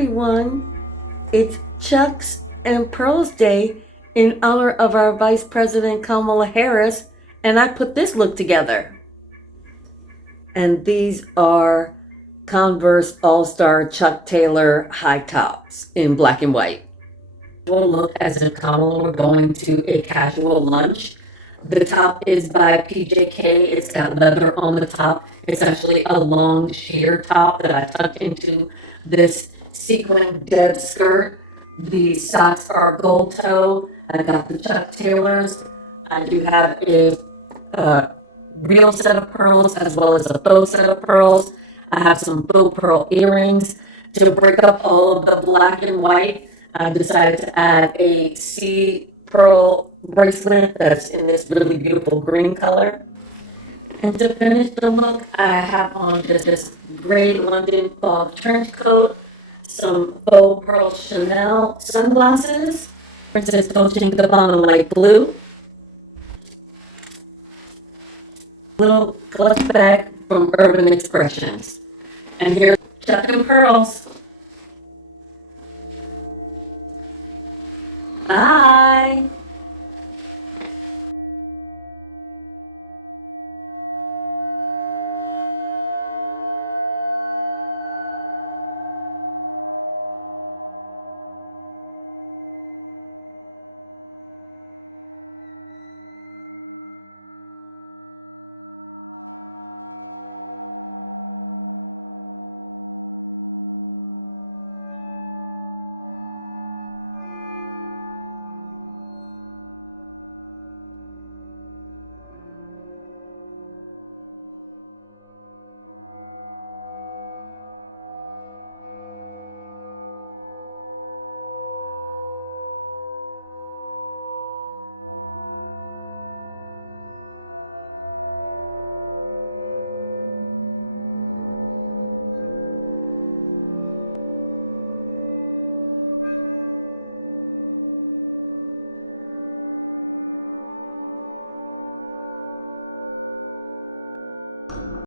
everyone. It's Chucks and Pearls Day in honor of our Vice President Kamala Harris, and I put this look together. And these are Converse All-Star Chuck Taylor high tops in black and white. We'll look as if Kamala were going to a casual lunch. The top is by PJK. It's got leather on the top. It's actually a long sheer top that I tucked into this sequin dead skirt. The socks are gold toe. I got the Chuck Taylors. I do have a real set of pearls as well as a faux set of pearls. I have some faux pearl earrings. To break up all of the black and white, I decided to add a seed pearl bracelet that's in this really beautiful green color. And to finish the look, I have on this gray London fog trench coat, some faux pearl Chanel sunglasses, Princess Dolce & Gabbana light blue, little clutch bag from Urban Expressions. And here's Chuck and Pearls.